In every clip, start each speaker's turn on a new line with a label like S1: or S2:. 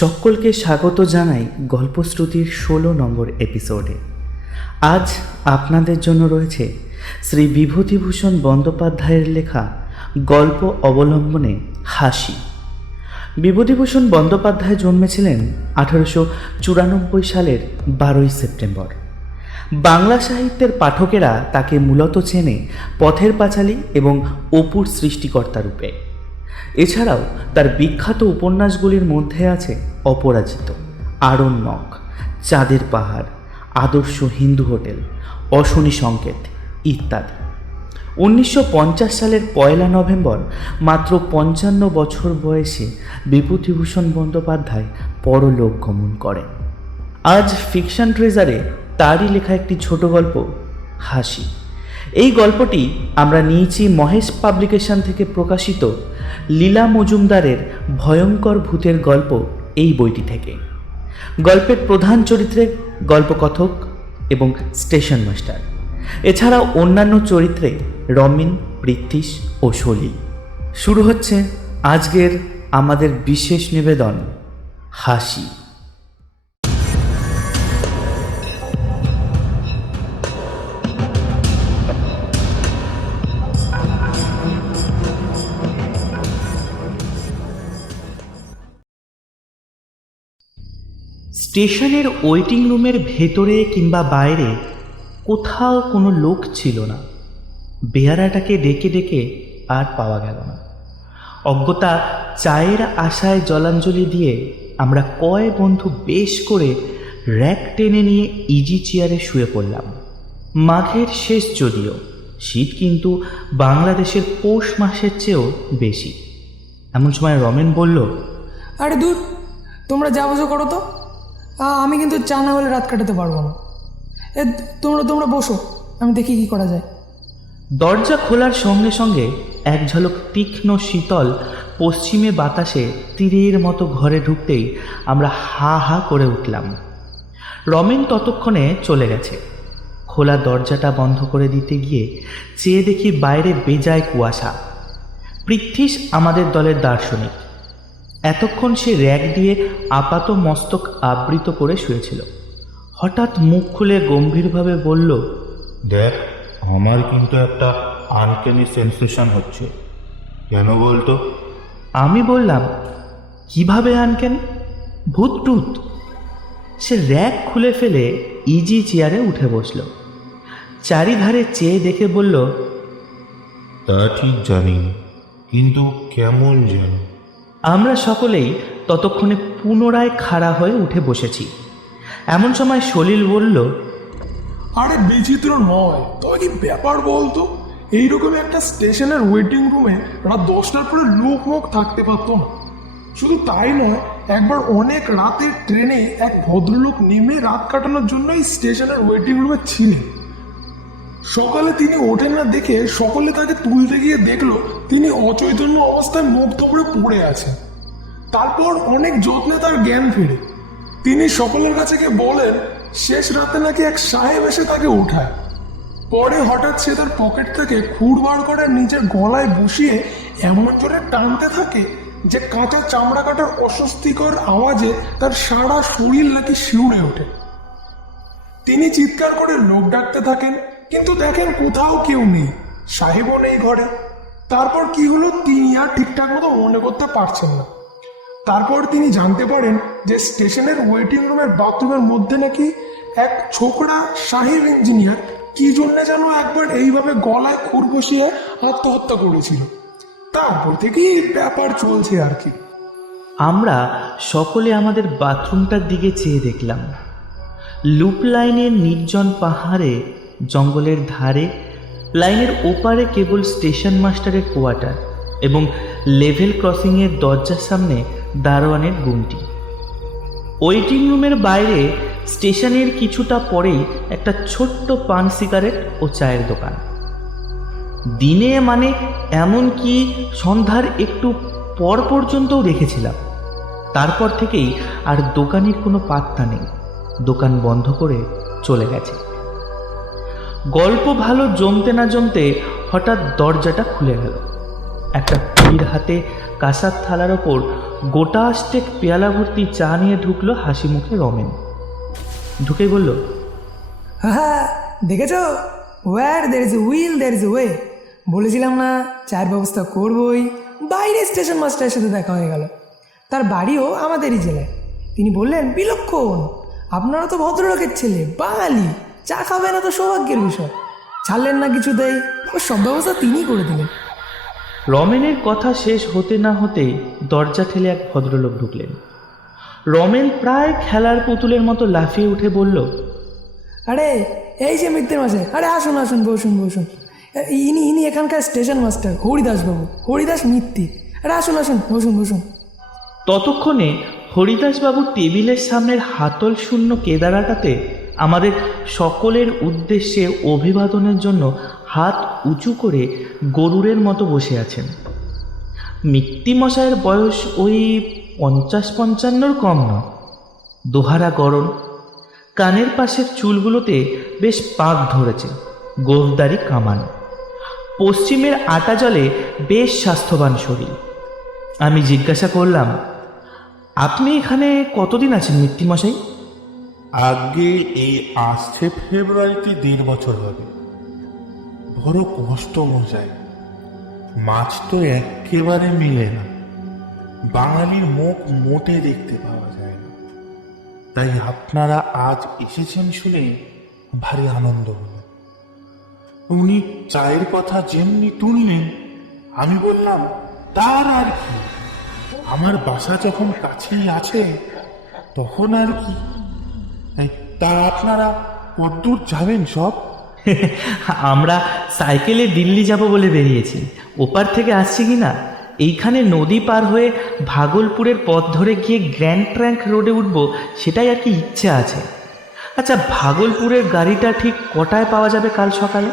S1: সকলকে স্বাগত জানাই গল্পশ্রুতির ষোলো নম্বর এপিসোডে। আজ আপনাদের জন্য রয়েছে শ্রী বিভূতিভূষণ বন্দ্যোপাধ্যায়ের লেখা গল্প অবলম্বনে হাসি। বিভূতিভূষণ বন্দ্যোপাধ্যায় জন্মেছিলেন আঠারোশো চুরানব্বই সালের বারোই সেপ্টেম্বর। বাংলা সাহিত্যের পাঠকেরা তাকে মূলত চেনে পথের পাঁচালী এবং অপুর সৃষ্টিকর্তা রূপে। এছাড়াও তার বিখ্যাত উপন্যাসগুলির মধ্যে আছে অপরাজিত, আরণ্যক, চাঁদের পাহাড়, আদর্শ হিন্দু হোটেল, অশনি সংকেত ইত্যাদি। উনিশশো পঞ্চাশ সালের পয়লা নভেম্বর মাত্র পঞ্চান্ন বছর বয়সে বিভূতিভূষণ বন্দ্যোপাধ্যায় পরলোক গমন করেন। আজ ফিকশন ট্রেজারে তারই লেখা একটি ছোট গল্প, হাসি। এই গল্পটি আমরা নিয়েছি মহেশ পাবলিকেশন থেকে প্রকাশিত লীলা মজুমদারের ভয়ঙ্কর ভূতের গল্প এই বইটি থেকে। গল্পের প্রধান চরিত্রে গল্পকথক এবং স্টেশন মাস্টার। এছাড়া অন্যান্য চরিত্রে রমিন পৃথিশ ও শলি। শুরু হচ্ছে আজকের আমাদের বিশেষ নিবেদন, হাসি। স্টেশনের ওয়েটিং রুমের ভেতরে কিংবা বাইরে কোথাও কোনো লোক ছিল না। বেয়ারাটাকে ডেকে ডেকে আর পাওয়া গেল না। অজ্ঞতা চায়ের আশায় জলাঞ্জলি দিয়ে আমরা কয় বন্ধু বেশ করে র্যাক টেনে নিয়ে ইজি চেয়ারে শুয়ে পড়লাম। মাঘের শেষ যদিও, শীত কিন্তু বাংলাদেশের পৌষ মাসের চেয়েও বেশি। এমন সময় রমেন বলল,
S2: আরে দূর, তোমরা যা বসো করো তো। আমি কিন্তু চা না হলে রাত কাটাতে পারব না। এ, তোমরা তোমরা বসো, আমি দেখি কি করা যায়।
S1: দরজা খোলার সঙ্গে সঙ্গে এক ঝলক তীক্ষ্ণ শীতল পশ্চিমে বাতাসে তীরের মতো ঘরে ঢুকতেই আমরা হা হা করে উঠলাম। রমেন ততক্ষণে চলে গেছে। খোলা দরজাটা বন্ধ করে দিতে গিয়ে চেয়ে দেখি বাইরে বেজায় কুয়াশা। পৃথ্বীশ আমাদের দলের দার্শনিক। এতক্ষণ সে র্যাক দিয়ে আপাত মস্তক আবৃত করে শুয়েছিল। হঠাৎ মুখ খুলে গম্ভীরভাবে বলল
S3: দেখ আমার কিন্তু একটা আনকেনি সেন্সেশন হচ্ছে। কেন বলতো?
S1: আমি বললাম কীভাবে আনকেন ভূত টুত। সে র্যাক খুলে ফেলে ইজি চেয়ারে উঠে বসল। চারিধারে চেয়ে দেখে বলল
S3: তা ঠিক জানি কিন্তু কেমন যেন
S1: আমরা সকলেই ততক্ষণে পুনরায় খাড়া হয়ে উঠে বসেছি। এমন সময় সলিল বলল,
S4: আরে বিচিত্র নয় তবে কি ব্যাপার বলতো? এইরকম একটা স্টেশনের ওয়েটিং রুমে রাত দশটার পরে লোক মুখ থাকতে পারতো না। শুধু তাই নয়, একবার অনেক রাতের ট্রেনে এক ভদ্রলোক নেমে রাত কাটানোর জন্য এই স্টেশনের ওয়েটিং রুমে ছিলেন। সকালে তিনি ওঠেন না দেখে সকলে তাকে তুলতে গিয়ে দেখল তিনি অচৈতন্য অবস্থায় মুখ থুবড়ে পড়ে আছেন। তারপর অনেক যত্নে তার জ্ঞান ফেরে। তিনি সকলের কাছে গিয়ে বলেন, শেষ রাতে নাকি এক সাহেব এসে তাকে ওঠায় পরে হঠাৎ সে তার পকেট থেকে খুর বার করে নিজের গলায় বসিয়ে এমন জোরে টানতে থাকে যে কাঁচা চামড়া কাটার অস্বস্তিকর আওয়াজে তার সারা শরীর নাকি শিউরে ওঠে। তিনি চিৎকার করে লোক ডাকতে থাকেন। কিন্তু দেখেন কোথাও কেউ নেই। সাহেবও নেই ঘরে। তারপর কি হলো তিনি আর ঠিকঠাক মতো মনে করতে পারছেন না। তারপর তিনি জানতে পারেন যে স্টেশনের ওয়েটিং রুমের বাথরুমের মধ্যে নাকি এক ছোকরা সাহেব ইঞ্জিনিয়ার কি জন্য যেন একবার এইভাবে গলায় খুর বসিয়ে আত্মহত্যা করেছিল। তারপর থেকেই ব্যাপার চলছে আর কি।
S1: আমরা সকলে আমাদের বাথরুমটার দিকে চেয়ে দেখলাম। লুপ লাইনের নির্জন পাহাড়ে জঙ্গলের ধারে, লাইনের ওপারে কেবল স্টেশন মাস্টারের কোয়ার্টার এবং লেভেল ক্রসিংয়ের দরজার সামনে দারোয়ানের গুমটি। ওয়েটিং রুমের বাইরে স্টেশনের কিছুটা পরেই একটা ছোট্ট পান সিগারেট ও চায়ের দোকান। দিনে মানে এমন কি সন্ধ্যার একটু পর পর্যন্তও রেখেছিলাম। তারপর থেকেই আর দোকানের কোনো পাত্তা নেই। দোকান বন্ধ করে চলে গেছে। গল্প ভালো জমতে না জমতে হঠাৎ দরজাটা খুলে গেল। একটা কুড়ির হাতে কাঁসার থালার ওপর গোটা স্টেক পেয়ালা ভর্তি চা নিয়ে ঢুকলো হাসি মুখে রমেন। ঢুকে বলল
S2: হ্যাঁ দেখেছ? Where there is will there is way বলেছিলাম না, চায়ের ব্যবস্থা করবই। বাইরে স্টেশন মাস্টারের সাথে দেখা হয়ে গেল। তার বাড়িও আমাদেরই জেলায়। তিনি বললেন, বিলক্ষণ! আপনারা তো ভদ্রলোকের ছেলে, বাঙালি! চা খাবে না তো সৌভাগ্যের বিষয়। ছাড়লেন না কিছুতেই। ও সব ব্যবস্থা তিনিই করে দিলেন।
S1: রমেনের কথা শেষ হতে না হতেই দরজা ঠেলে এক ভদ্রলোক ঢুকলেন। রমেন প্রায় খেলার পুতুলের মতো লাফিয়ে উঠে বলল
S2: আরে এই যে মিত্রের মাসে। আরে আসুন আসুন বসুন বসুন। ইনি ইনি এখানকার স্টেশন মাস্টার হরিদাসবাবু। হরিদাস মিত্তি। আরে আসুন আসুন বসুন বসুন।
S1: ততক্ষণে হরিদাসবাবু টেবিলের সামনের হাতল শূন্য কেদারাটাতে আমাদের সকলের উদ্দেশ্যে অভিবাদনের জন্য হাত উঁচু করে গরুরের মতো বসে আছেন। মিত্তিমশাইয়ের বয়স ওই পঞ্চাশ পঞ্চান্নর কম নয়। দোহারা গরম কানের পাশের চুলগুলোতে বেশ পাক ধরেছে। গোফদারি কামান। পশ্চিমের আটা জলে বেশ স্বাস্থ্যবান শরীর। আমি জিজ্ঞাসা করলাম, আপনি এখানে কতদিন আছেন মৃত্যুমশাই
S3: আগে এই আসছে ফেব্রুয়ারিতে দেড় বছর হবে। বড় কষ্ট মজায় মাছ তো একেবারে মিলে না। বাঙালির মুখ মোটে দেখতে পাওয়া যায় না। তাই আপনারা আজ এসেছেন শুনে ভারী আনন্দ হলো। উনি চায়ের কথা যেমনি তুললেন, আমি বললাম, তার আর কি? আমার বাসা যখন কাছেই আছে, তখন আর কি? তা আপনারা কদ্দূর যাবেন সব?
S1: আমরা সাইকেলে দিল্লি যাব বলে বেরিয়েছি। ওপার থেকে আসছি কি না? এইখানে নদী পার হয়ে ভাগলপুরের পথ ধরে গিয়ে গ্র্যান্ড ট্র্যাঙ্ক রোডে উঠব সেটাই আর কি ইচ্ছে আছে। আচ্ছা ভাগলপুরের গাড়িটা ঠিক কটায় পাওয়া যাবে কাল সকালে?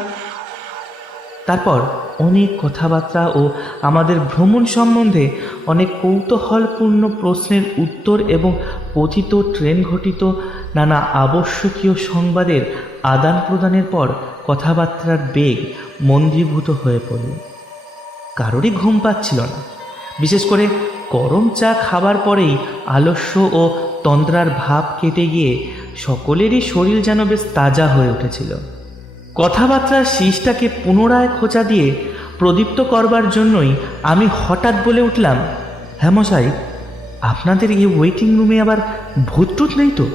S1: তারপর অনেক কথাবার্তা ও আমাদের ভ্রমণ সম্বন্ধে অনেক কৌতূহলপূর্ণ প্রশ্নের উত্তর এবং কথিত ট্রেন ঘটিত নানা আবশ্যকীয় সংবাদের আদান প্রদানের পর কথাবার্তার বেগ মন্দিভূত হয়ে পড়ল। কারোরই ঘুম পাচ্ছিল না। বিশেষ করে গরম চা খাবার পরেই আলস্য ও তন্দ্রার ভাব কেটে গিয়ে সকলেরই শরীর যেন বেশ তাজা হয়ে উঠেছিল। কথাবার্তার শীষটাকে পুনরায় খোঁচা দিয়ে প্রদীপ্ত করবার জন্যই আমি হঠাৎ বলে উঠলাম হ্যাঁ মশাই, আপনাদের এই ওয়েটিং রুমে আবার ভূতটুত নেই তো?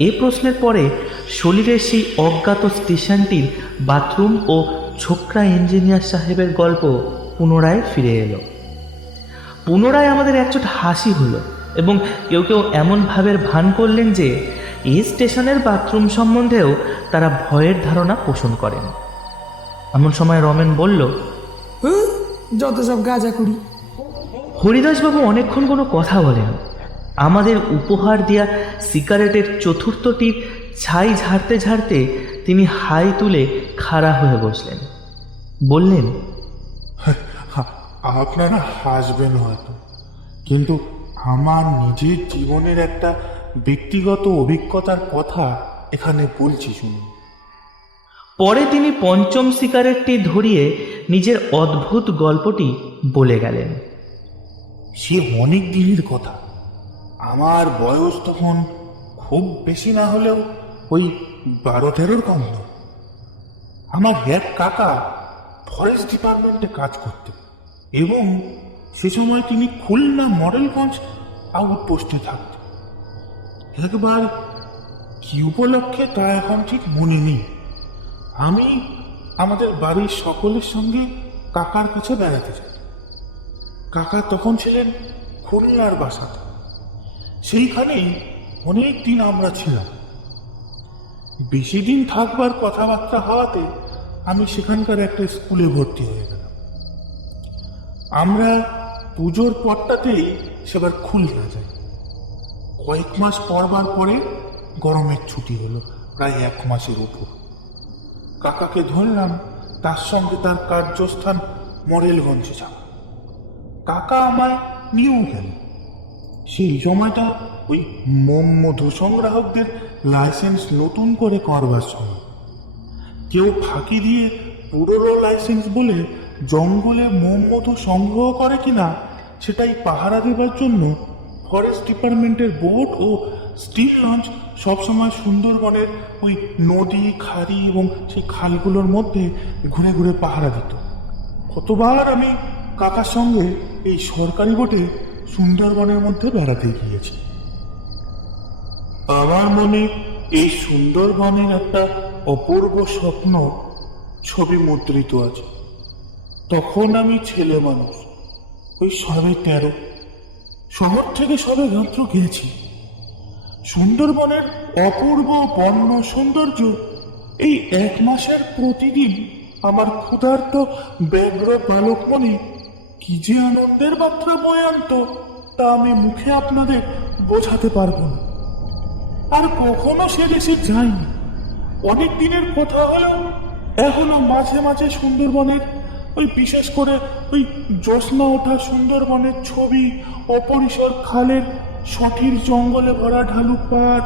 S1: এ প্রশ্নের পরে শরীরের সেই অজ্ঞাত স্টেশনটির বাথরুম ও ছোকরা ইঞ্জিনিয়ার সাহেবের গল্প পুনরায় ফিরে এলো। পুনরায় আমাদের একচোট হাসি হলো এবং কেউ কেউ এমন ভাবের ভান করলেন যে এই স্টেশনের বাথরুম সম্বন্ধেও তারা ভয়ের ধারণা পোষণ করেন। এমন সময় রমেন বলল
S2: হু, যত সব গাঁজা করি
S1: হরিদাসবাবু অনেকক্ষণ কোনো কথা বলেন। আমাদের উপহার দেয়া সিগারেটের চতুর্থটির ছাই ঝাড়তে ঝাড়তে তিনি হাই তুলে খাড়া হয়ে বসলেন। বললেন
S3: হা- আপনারা হাসবেন হয়তো কিন্তু আমার নিজের জীবনের একটা ব্যক্তিগত অভিজ্ঞতার কথা এখানে বলছি শুনুন।
S1: পরে তিনি পঞ্চম সিগারেটটি ধরিয়ে নিজের অদ্ভুত গল্পটি বলে গেলেন।
S3: সে অনেক দিনের কথা আমার বয়স তখন খুব বেশি না হলেও ওই বারো তেরোর কম আমার এক কাকা ফরেস্ট ডিপার্টমেন্টে কাজ করতেন এবং সে সময় তিনি খুলনা মডেলগঞ্জ আউটপোস্টে থাকতেন। একবার কি উপলক্ষে তা এখন ঠিক মনে নেই। আমি আমাদের বাড়ির সকলের সঙ্গে কাকার কাছে বেড়াতে যাই। কাকা তখন ছিলেন খুলনার বাসাতে সেইখানেই অনেক দিন আমরা ছিলাম। বেশি দিন থাকবার কথাবার্তা হওয়াতে আমি সেখানকার একটা স্কুলে ভর্তি হয়ে গেলাম। আমরা পুজোর পরটাতেই সেবার খুলনা যাই কয়েক মাস পরবার পরে গরমের ছুটি হলো, প্রায় এক মাসের উপর। কাকাকে ধরলাম, তার সঙ্গে তার কার্যস্থান মডেলগঞ্জে যাওয়া কাকা আমায় নিয়েও গেল। সেই সময়টা ওই মধু সংগ্রাহকদের লাইসেন্স নতুন করে করবার সময়। কেউ ফাঁকি দিয়ে পুরনো লাইসেন্স বলে জঙ্গলে মধু সংগ্রহ করে কিনা, সেটাই পাহারা দেবার জন্য ফরেস্ট ডিপার্টমেন্টের বোট ও স্টিল লঞ্চ সবসময় সুন্দরবনের ওই নদী, খাড়ি এবং সেই খালগুলোর মধ্যে ঘুরে ঘুরে পাহারা দিত। কতবার আমি কাকার সঙ্গে এই সরকারি বোটে সুন্দরবনের মধ্যে বেড়াতে গিয়েছি। আমার মনে এই সুন্দরবনের একটা অপূর্ব স্বপ্ন ছবি মুদ্রিত আছে। তখন আমি ছেলে মানুষ, ওই সবে তেরো। শহর থেকে সবে মাত্র গিয়েছি। সুন্দরবনের অপূর্ব বন্য সৌন্দর্য এই এক মাসের প্রতিদিন আমার ক্ষুধার্ত ব্যগ্র বালক মনে কি যে আনন্দের মাত্রা বয়ে আনতো তা আমি মুখে আপনাদের বোঝাতে পারব না। আর কখনো সে দেশে যাইনি। অনেক দিনের কথা হলেও এখনও মাঝে মাঝে সুন্দরবনের ওই বিশেষ করে ওই জ্যোৎস্না ওঠা সুন্দরবনের ছবি, অপরিসর খালের সঠিক জঙ্গলে ভরা ঢালু পাট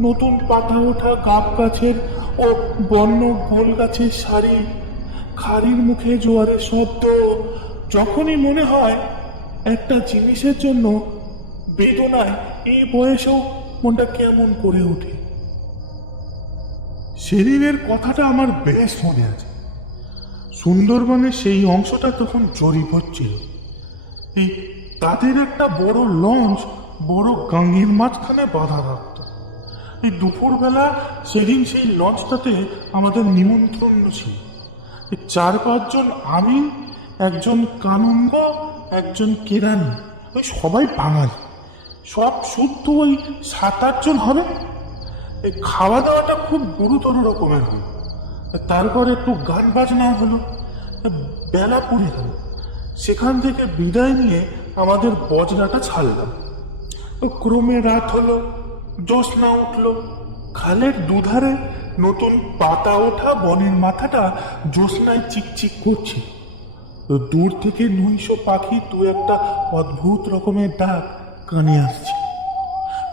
S3: নতুন পাতা ওঠা গাব গাছের ও বন্য গোল গাছের সারি খাড়ির মুখে জোয়ারের শব্দ যখনই মনে হয় একটা জিনিসের জন্য বেদনায় এই বয়সেও মনটা কেমন করে ওঠে। শরীরের কথাটা আমার বেশ মনে আছে। সুন্দরবনের সেই অংশটা তখন জরিপ হচ্ছিল। এই তাদের একটা বড় লঞ্চ বড় গাঙ্গির মাঝখানে বাধা রাখত এই দুপুরবেলা সেদিন সেই লঞ্চটাতে আমাদের নিমন্ত্রণ ছিল। চার পাঁচজন আমিন একজন কানুনগ একজন কেরানি, ওই সবাই বাঙালি। সব শুদ্ধ ওই সাত আটজন হবে। এই খাওয়া দাওয়াটা খুব গুরুতর রকমের হলো তারপরে একটু গান বাজনা হলো, বেলা পড়ে গেল সেখান থেকে বিদায় নিয়ে আমাদের বজরাটা ছাড়লাম। ক্রমে রাত হলো, জ্যোৎস্না উঠল। খালের দুধারে নতুন পাতা ওঠা বনের মাথাটা জ্যোৎস্নায় চিকচিক করছে দূর থেকে নৈশ পাখি দু একটা অদ্ভুত রকমের ডাক কানে আসছে।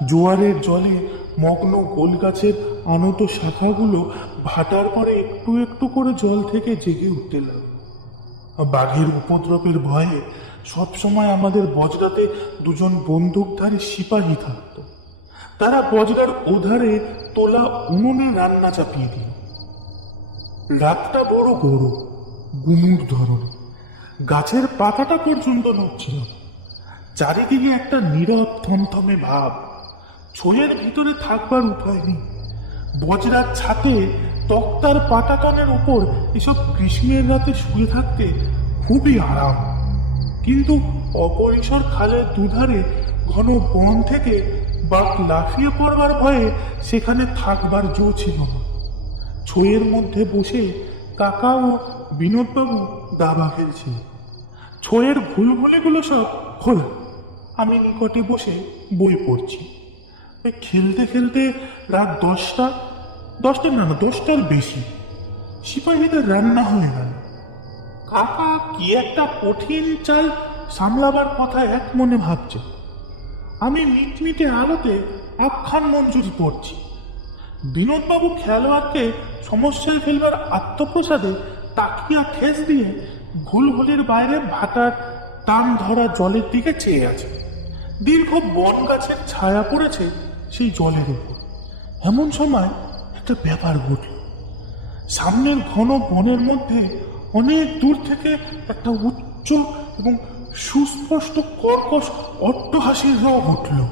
S3: জোয়ারের জলে মগ্ন গোল গাছের আনত শাখাগুলো ভাটার পরে একটু একটু করে জল থেকে জেগে উঠতে বাঘের উপদ্রবের ভয়ে সবসময় আমাদের বজরাতে দুজন বন্দুকধারী সিপাহী থাকতো। তারা বজরার ওধারে তোলা উনুনে রান্না চাপিয়ে দিল। রাতটা বড় গরু গুমুর ধরনের গাছের পাতাটা পর্যন্ত নড়ছিল। চারিদিকে একটা নীরব থমথমে ভাব। ছোঁয়ের ভিতরে থাকবার উপায় নেই। বজরার ছাতে তক্তার পাটাকানের উপর এসব গ্রীষ্মের রাতে শুয়ে থাকতে খুবই আরাম। কিন্তু অপরিসর খালের দুধারে ঘন বন থেকে বাঘ লাফিয়ে পড়বার ভয়ে সেখানে থাকবার জো ছিল না। ছোয়ের মধ্যে বসে কাকা ও বিনোদবাবু দাবা খেলছে। ছোয়ের ভুলভুলিগুলো সব খোলা। আমি নিকটে বসে বই পড়ছি। খেলতে খেলতে রাত দশটা দশটা না না দশটার বেশি। সিপাহীদের রান্না হয়ে গেল। কাকা কি একটা কঠিন চাল সামলাবার কথা এক মনে ভাবছে। আমি মিটমিটে আলোতে আখ্যান মঞ্জুরি পড়ছি। বিনোদবাবু খেলোয়াড়কে সমস্যায় ফেলবার আত্মপ্রসাদে তাকিয়া ঠেস দিয়ে ভুলভুলির বাইরে ভাটার টান ধরা জলের দিকে চেয়ে আছে। দীর্ঘ বন গাছের ছায়া পড়েছে সেই জলের উপর। এমন সময় একটা ব্যাপার ঘটল। সামনের ঘন বনের মধ্যে অনেক দূর থেকে একটা উচ্চ এবং সুস্পষ্ট কর্কশ অট্টহাসির রব উঠল।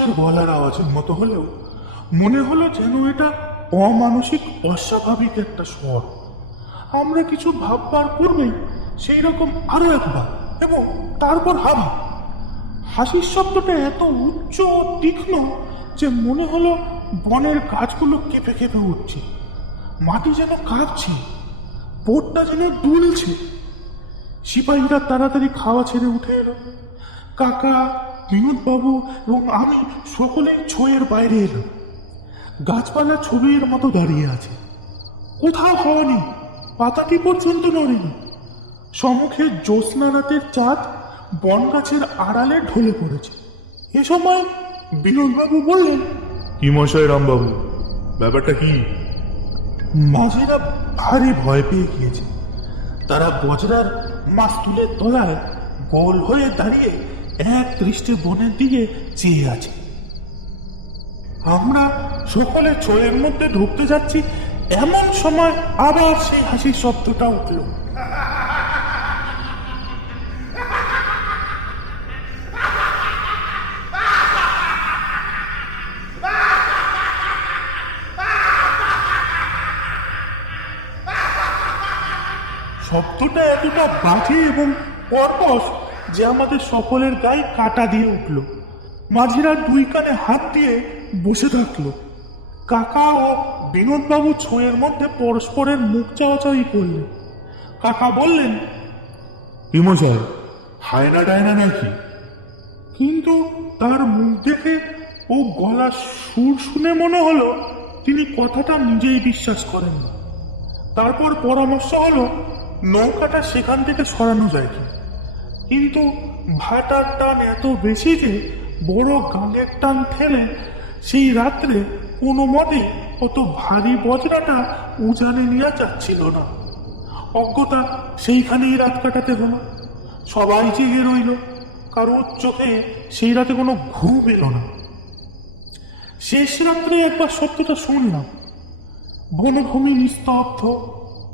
S3: মানুষের গলার আওয়াজের মতো হলেও মনে হলো যেন এটা অমানসিক, অস্বাভাবিক একটা স্বর। আমরা কিছু ভাববার পূর্বেই সেই রকম আরও একবার এবং তারপর হাবা হাসির শব্দটা এত উচ্চ ও তীক্ষ্ণ যে মনে হলো বনের গাছগুলো কেঁপে কেঁপে উঠছে। মাটি যেন কাঁপছে, বোটটা যেন দুলছে। সিপাহীরা তাড়াতাড়ি খাওয়া ছেড়ে উঠে এলো। কাকা বিনোদবাবু এবং আমি সকলেই ছয়ের বাইরে এলাম। গাছপালা ছবির মতো দাঁড়িয়ে আছে। কোথাও হাওয়া নেই পাতাটি পর্যন্ত নড়েনি। সম্মুখে জ্যোৎস্না রাতের চাঁদ বন গাছের আড়ালে ঢলে পড়েছে। এ সময় বিনোদবাবু বললেন
S5: কি মশাই রামবাবু ব্যাপারটা কি?
S3: মাঝিরা ভারী ভয় পেয়ে গিয়েছে। তারা বজরার মাস্তুলের তলায় গোল হয়ে দাঁড়িয়ে এক দৃষ্টে বনের দিকে চেয়ে আছে। আমরা সকলে ছয়ের মধ্যে ঢুকতে যাচ্ছি, এমন সময় আবার সেই হাসির শব্দটা উঠল। শব্দটা এতটা বাজে এবং কর্কশ যে আমাদের সকলের গায়ে কাটা দিয়ে উঠল। মাঝিরা দুই কানে হাত দিয়ে বসে থাকল। কাকা ও বিনোদবাবু ছোঁয়ের মধ্যে পরস্পরের মুখ চাওয়াচাওয়ি করলেন। কাকা বললেন
S5: মশাই হায়না ডায়না নাকি?
S3: কিন্তু তার মুখ দেখে ও গলা সুর শুনে মনে হলো তিনি কথাটা নিজেই বিশ্বাস করেন তারপর পরামর্শ হলো, নৌকাটা সেখান থেকে সরানো যায় কি কিন্তু ভাটার টান এত বেশি যে বড় গাঙের টান ফেলে সেই রাত্রে কোনো মতে অত ভারী বজরাটা উজানে নেওয়া যাচ্ছিল না। অজ্ঞতা সেইখানেই রাত কাটাতে হলো। সবাই জেগে রইল, কারোর চোখে সেই রাতে কোনো ঘুম এলো না। শেষ রাত্রে একবার সত্যটা শুনলাম। বনভূমি নিস্তব্ধ,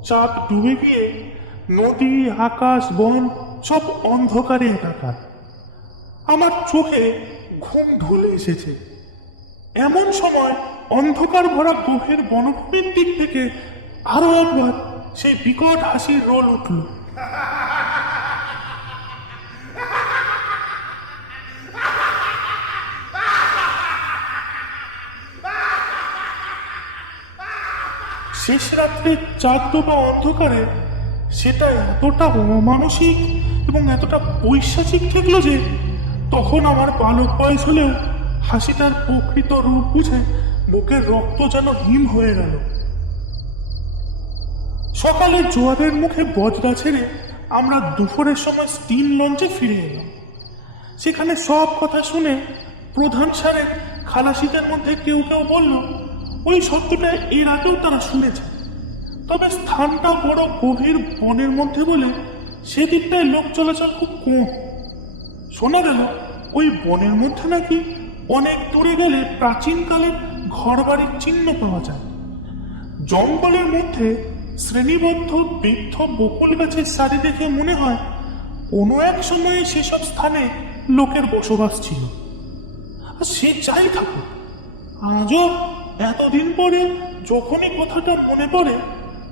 S3: চাঁদ ডুবে গিয়ে নদী, আকাশ, বন সব অন্ধকারে একাকার। আমার চোখে ঘুম ঢুলে এসেছে। এমন সময় অন্ধকার ভরা গভীর বনভূমির দিক থেকে আরও একবার সেই বিকট হাসির রোল উঠল। শেষ রাত্রে চাঁদ ডোবা অন্ধকারে সেটা এতটা অমানসিক এবং এতটা পৈশাচিক ঠেকলো যে তখন আমার বালক বয়স হলেও হাসিটার প্রকৃত রূপ বুঝে বুকের রক্ত যেন হিম হয়ে গেল। সকালে জোয়ারের মুখে বজরা ছেড়ে আমরা দুপুরের সময় স্টিম লঞ্চে ফিরে এলাম। সেখানে সব কথা শুনে প্রধান স্যারের খালাসিদের মধ্যে কেউ কেউ বলল, ওই সত্যটা এর আগেও তারা শুনেছে। তবে স্থানটা বড় গভীর বনের মধ্যে বলে সেদিকটায় লোক চলাচল খুব কম। শোনা গেল, ওই বনের মধ্যে নাকি অনেক দূরে গেলে প্রাচীনকালের ঘরবাড়ির চিহ্ন পাওয়া যায়। জঙ্গলের মধ্যে শ্রেণীবদ্ধ বৃদ্ধ বকুল গাছের সারি দেখে মনে হয় কোনো এক সময়ে সেসব স্থানে লোকের বসবাস ছিল। আর সে চাই থাকুক, আজও এতদিন পরে যখনই কথাটা মনে পড়ে,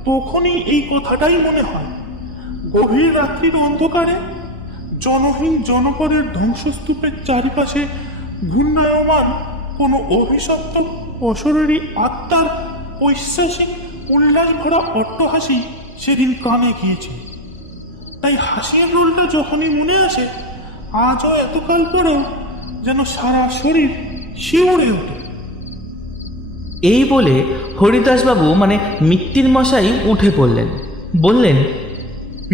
S3: তখনই এই কথাটাই মনে হয়। গভীর রাত্রির অন্ধকারে জনহীন জনপদের ধ্বংসস্তূপের চারিপাশে ঘূর্ণায়মান কোনো অভিশপ্ত অশরীরী আত্মার ঐশ্বসিক উল্লাস ভরা অট্টহাসি সেদিন কানে গিয়েছে। তাই হাসির রোলটা যখনই মনে আসে, আজও এতকাল পরেও যেন সারা শরীর শিউরে ওঠে।
S1: এই বলে হরিদাসবাবু মানে মিত্তির মশাই উঠে পড়লেন। বললেন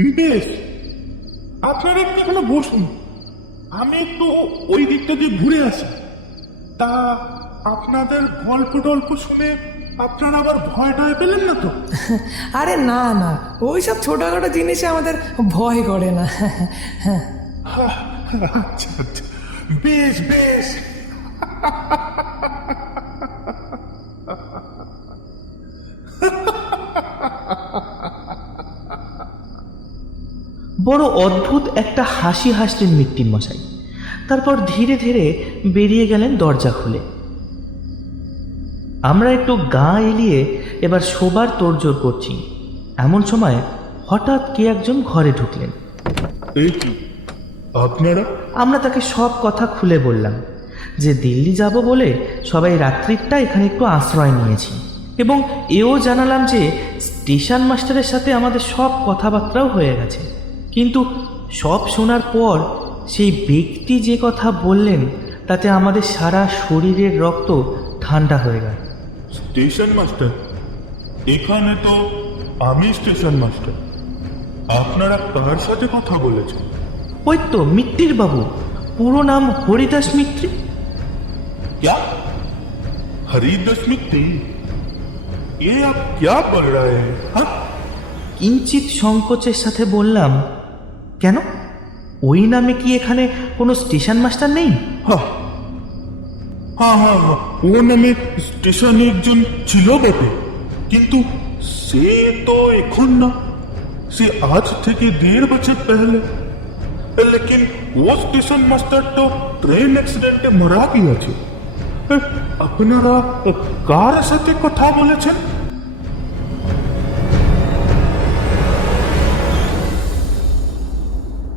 S3: বেশ আপনারা একটু এখানে বসুন। আমি একটু ওই দিকটা দিয়ে ঘুরে আসি। তা আপনাদের গল্প টল্প শুনে আপনারা আবার ভয় টয় পেলেন না তো?
S2: আরে না না। ওই সব ছোটোখাটো জিনিসে আমাদের ভয় করে না।
S3: আচ্ছা আচ্ছা। বেশ বেশ।
S1: বড় অদ্ভুত একটা হাসি হাসলেন মিত্তির মশাই। তারপর ধীরে ধীরে বেরিয়ে গেলেন দরজা খুলে। আমরা একটু গা এলিয়ে এবার শোবার তোড়জোড় করছি। এমন সময় হঠাৎ কে একজন ঘরে ঢুকলেন।
S5: এই কি? আপনারা?
S1: আমরা তাকে সব কথা খুলে বললাম যে দিল্লি যাব বলে সবাই রাত্রিটা এখানে একটু আশ্রয় নিয়েছি এবং এও জানালাম যে স্টেশন মাস্টারের সাথে আমাদের সব কথাবার্তাও হয়ে গেছে। কিন্তু সব শোনার পর সেই ব্যক্তি যে কথা বললেন তাতে আমাদের সারা শরীরের রক্ত ঠান্ডা হয়ে গেল
S5: স্টেশন মাস্টার এখানে তো
S3: আমি স্টেশন মাস্টার আপনারা কার সাথে কথা বলেছেন
S1: ওই তো মিত্তির বাবু পুরো নাম হরিদাস মিত্রি
S3: क्या हरिदास मित्ती ये आप क्या बोल रहे हैं हाँ?
S1: কিঞ্চিত সংকোচের সাথে বললাম কেন ওই নামে কি এখানে কোনো স্টেশন মাস্টার নেই
S3: হ্যাঁ হ্যাঁ হ্যাঁ হ্যাঁ, ও নামে স্টেশনে একজন ছিল বটে কিন্তু সে তো এখন না সে আজ থেকে দেড় বছর पहले लेकिन वो स्टेशन मास्टर तो ট্রেন অ্যাক্সিডেন্টে মারা গিয়েছে এ, আপনারা কার সাথে কথা বলেছেন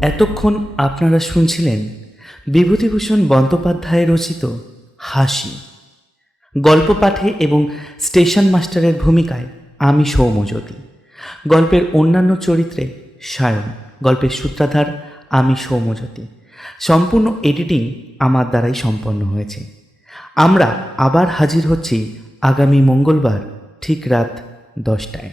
S1: এতক্ষণ আপনারা শুনছিলেন বিভূতিভূষণ বন্দ্যোপাধ্যায় রচিত হাসি। গল্প পাঠে এবং স্টেশন মাস্টারের ভূমিকায় আমি সৌমজ্যোতি গল্পের অন্যান্য চরিত্রে সায়ন, গল্পের সূত্রাধার আমি সৌমজ্যোতি সম্পূর্ণ এডিটিং আমার দ্বারাই সম্পন্ন হয়েছে। আমরা আবার হাজির হচ্ছি আগামী মঙ্গলবার ঠিক রাত দশটায়।